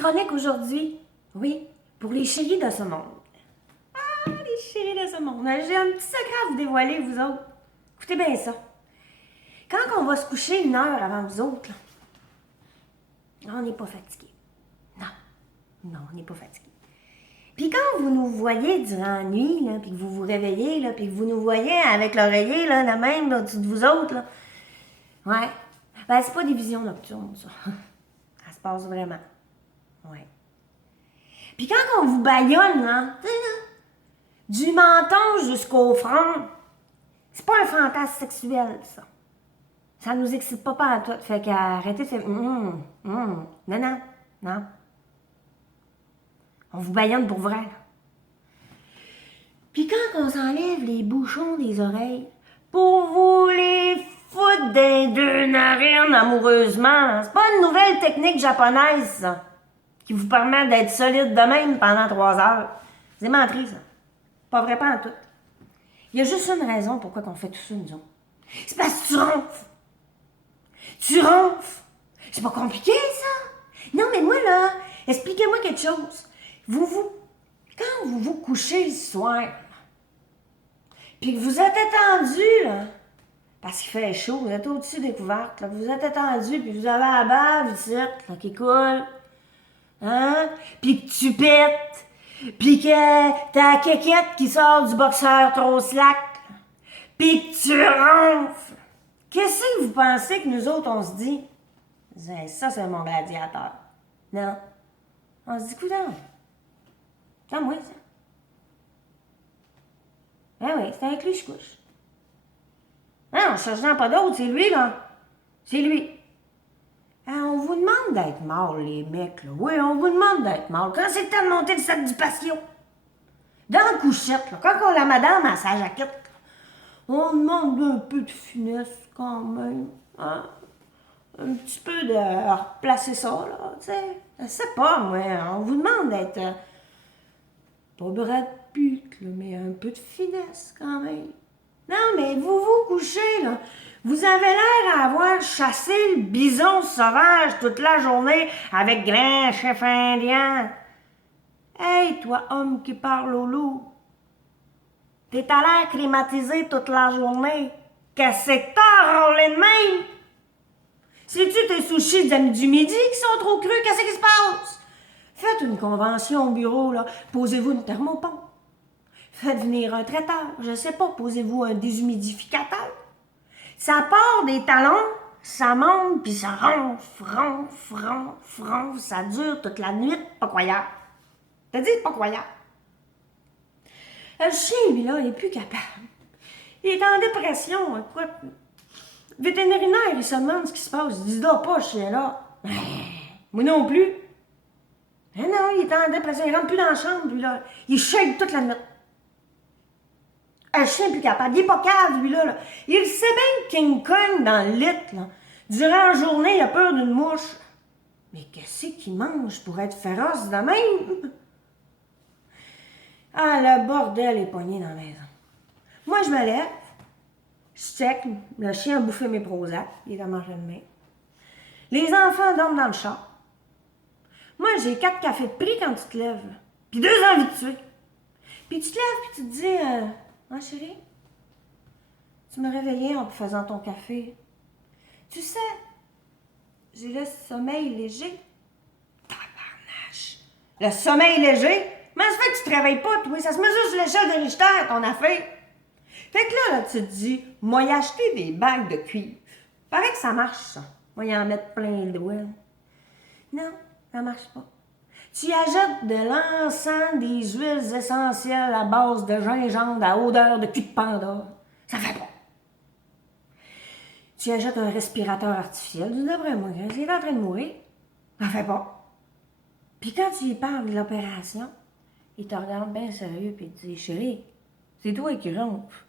chronique aujourd'hui, oui, pour les chéris de ce monde. Ah, les chéris de ce monde. J'ai un petit secret à vous dévoiler, vous autres. Écoutez bien ça. Quand on va se coucher 1 heure avant vous autres, là, on n'est pas fatigué. Non, on n'est pas fatigué. Puis quand vous nous voyez durant la nuit, là, puis que vous vous réveillez, là, puis que vous nous voyez avec l'oreiller, là, la même, là, au-dessus de vous autres, là, ouais, ben c'est pas des visions nocturnes, ça. Ça se passe vraiment. Ouais. Puis quand on vous baillonne, là, du menton jusqu'au front, c'est pas un fantasme sexuel, ça. Ça nous excite pas à tout. Fait qu'arrêtez de faire non, non. On vous baillonne pour vrai. Puis quand on s'enlève les bouchons des oreilles, pour vous les foutre des deux narines amoureusement, c'est pas une nouvelle technique japonaise, ça, qui vous permet d'être solide de même pendant 3 heures. C'est menterie, ça. Pas vrai, pas en tout. Il y a juste une raison pourquoi on fait tout ça, nous autres. C'est parce que tu ronfles. Tu ronfles. C'est pas compliqué, ça. Non, mais moi, là, expliquez-moi quelque chose. Quand vous vous couchez le soir, puis que vous êtes étendu, là, parce qu'il fait chaud, vous êtes au-dessus des couvertes, là, vous êtes étendu, puis vous avez la bave ici, là, qui coule, hein, puis que tu pètes, puis que t'as la quéquette qui sort du boxeur trop slack, puis que tu ronfles. Qu'est-ce que vous pensez que nous autres, on se dit? Ça, c'est mon gladiateur. Non. On se dit, coudonc. C'est moi, ça. Ben oui, c'est avec lui que je couche. Non, je cherche pas d'autre, c'est lui, là. C'est lui. On vous demande d'être mort, les mecs, là. Oui, on vous demande d'être mort. Quand c'est le temps de monter le sac du patio. Dans la couchette, là, quand on la madame a sa jaquette, là, on demande un peu de finesse quand même. Hein? Un petit peu de replacer ça, là, tu sais. Je sais pas, moi. On vous demande d'être pas Brad Pitt, là, mais un peu de finesse quand même. Non, mais vous couchez, là. Vous avez l'air à avoir chassé le bison sauvage toute la journée avec grand chef indien. Hey, toi, homme qui parle au loup. T'es à l'air climatisé toute la journée. Qu'est-ce que t'as roulé de même? C'est-tu tes sushis du midi qui sont trop crus? Qu'est-ce qui se passe? Faites une convention au bureau, là. Posez-vous une thermopompe. Faites venir un traiteur. Je sais pas, posez-vous un déshumidificateur. Ça part des talons, ça monte, puis ça ronfle, ça dure toute la nuit, pas croyable. T'as dit pas croyable. Le chien, lui, là, il est plus capable. Il est en dépression, écoute. Le vétérinaire, il se demande ce qui se passe. Il dit, dors pas, ce chien-là. Moi non plus. Mais non, il est en dépression, il rentre plus dans la chambre, lui, là. Il shake toute la nuit. Un chien plus capable. Il est pas cave, lui, là. Il sait bien que King Kong dans le lit, là. Durant la journée, il a peur d'une mouche. Mais qu'est-ce qu'il mange pour être féroce de même? Ah, le bordel est pogné dans la maison. Moi, je me lève. Je check. Le chien a bouffé mes Prozac. Il est à manger de main. Les enfants dorment dans le char. Moi, j'ai 4 cafés de prix quand tu te lèves. Puis 2 envies de tuer. Puis tu te lèves, puis tu te dis... Ah, chérie, tu me réveillais en faisant ton café. Tu sais, j'ai le sommeil léger. Tabarnache! Le sommeil léger? Mais ça fait que tu te réveilles pas, toi. Ça se mesure sur l'échelle de Richter, ton affaire. Fait que là, tu te dis, moi, y acheter des bagues de cuivre. Paraît que ça marche, ça. Moi, y en mettre plein le doigt. Non, ça marche pas. Tu y ajoutes de l'encens, des huiles essentielles à base de gingembre à odeur de cul de panda. Ça fait pas. Tu y ajoutes un respirateur artificiel. Tu devrais mourir. Il est en train de mourir. Ça fait pas. Puis quand tu lui parles de l'opération, il te regarde bien sérieux et il te dit, chérie, c'est toi qui ronfles.